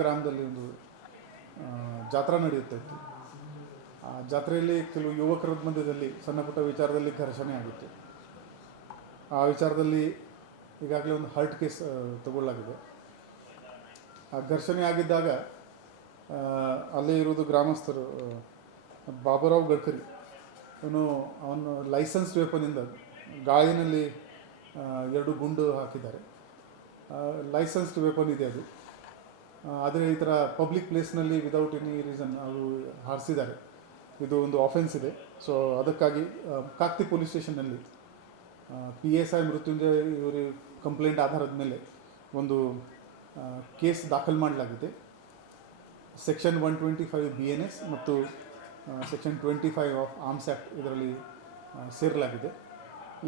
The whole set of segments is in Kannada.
ಗ್ರಾಮದಲ್ಲಿ ಒಂದು ಜಾತ್ರಾ ನಡೆಯುತ್ತೆ ಇತ್ತು. ಆ ಜಾತ್ರೆಯಲ್ಲಿ ಕೆಲವು ಯುವಕರ ಮಧ್ಯದಲ್ಲಿ ಸಣ್ಣ ಪುಟ್ಟ ವಿಚಾರದಲ್ಲಿ ಘರ್ಷಣೆ ಆಗಿತ್ತು. ಆ ವಿಚಾರದಲ್ಲಿ ಈಗಾಗಲೇ ಒಂದು ಹರ್ಟ್ ಕೇಸ್ ತಗೊಳ್ಳಲಾಗಿದೆ. ಆ ಘರ್ಷಣೆ ಆಗಿದ್ದಾಗ ಅಲ್ಲೇ ಇರೋದು ಗ್ರಾಮಸ್ಥರು ಬಾಬುರಾವ್ ಗಡ್ಕರಿ ಅವನು ಲೈಸೆನ್ಸ್ ವೆಪನಿಂದ ಗಾಳಿನಲ್ಲಿ 2 ಗುಂಡು ಹಾಕಿದ್ದಾರೆ. ಲೈಸೆನ್ಸ್ಡ್ ವೆಪನ್ ಇದೆ ಅದು. ಆದರೆ ಈ ಥರ ಪಬ್ಲಿಕ್ ಪ್ಲೇಸ್ನಲ್ಲಿ ವಿದೌಟ್ ಎನಿ ರೀಸನ್ ಅವರು ಹಾರಿಸಿದ್ದಾರೆ. ಇದು ಒಂದು ಆಫೆನ್ಸ್ ಇದೆ. ಸೊ ಅದಕ್ಕಾಗಿ ಕಾಕ್ತಿ ಪೊಲೀಸ್ ಸ್ಟೇಷನ್ನಲ್ಲಿ PSI ಮೃತ್ಯುಂಜಯ ಇವರ ಕಂಪ್ಲೇಂಟ್ ಆಧಾರದ ಮೇಲೆ ಒಂದು ಕೇಸ್ ದಾಖಲು ಮಾಡಲಾಗಿದೆ. ಸೆಕ್ಷನ್ 125 BNS ಮತ್ತು ಸೆಕ್ಷನ್ 25 ಆಫ್ ಆರ್ಮ್ಸ್ ಆ್ಯಕ್ಟ್ ಇದರಲ್ಲಿ ಸೇರಲಾಗಿದೆ.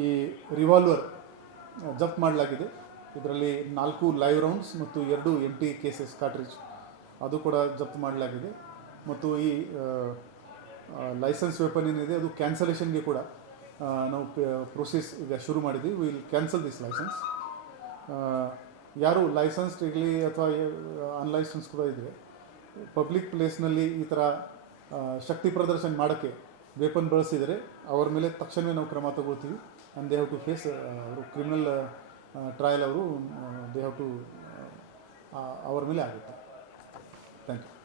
ಈ ರಿವಾಲ್ವರ್ ಜಪ್ತ್ ಮಾಡಲಾಗಿದೆ. ಇದರಲ್ಲಿ 4 ಲೈವ್ ರೌಂಡ್ಸ್ ಮತ್ತು 2 empty ಕೇಸಸ್ ಕಾರ್ಟ್ರಿಜ್ ಅದು ಕೂಡ ಜಪ್ತ್ ಮಾಡಲಾಗಿದೆ. ಮತ್ತು ಈ ಲೈಸೆನ್ಸ್ ವೆಪನ್ ಏನಿದೆ ಅದು ಕ್ಯಾನ್ಸಲೇಷನ್ಗೆ ಕೂಡ ನಾವು ಪ್ರೊಸೆಸ್ ಈಗ ಶುರು ಮಾಡಿದ್ವಿ. Will cancel this license. ಯಾರು ಲೈಸೆನ್ಸ್ಡ್ ಇರಲಿ ಅಥವಾ ಅನ್ಲೈಸೆನ್ಸ್ ಕೂಡ ಇದ್ದರೆ ಪಬ್ಲಿಕ್ ಪ್ಲೇಸ್ನಲ್ಲಿ ಈ ಥರ ಶಕ್ತಿ ಪ್ರದರ್ಶನ ಮಾಡೋಕ್ಕೆ ವೆಪನ್ ಬಳಸಿದರೆ ಅವರ ಮೇಲೆ ತಕ್ಷಣವೇ ನಾವು ಕ್ರಮ ತಗೊಳ್ತೀವಿ. And they have to face ಅವರು ಕ್ರಿಮಿನಲ್ ಟ್ರಯಲ್ ಅವರು ದೇ ಹ್ಯಾವ್ ಟು ಅವರ ಮೇಲೆ ಆಗುತ್ತೆ. Thank you.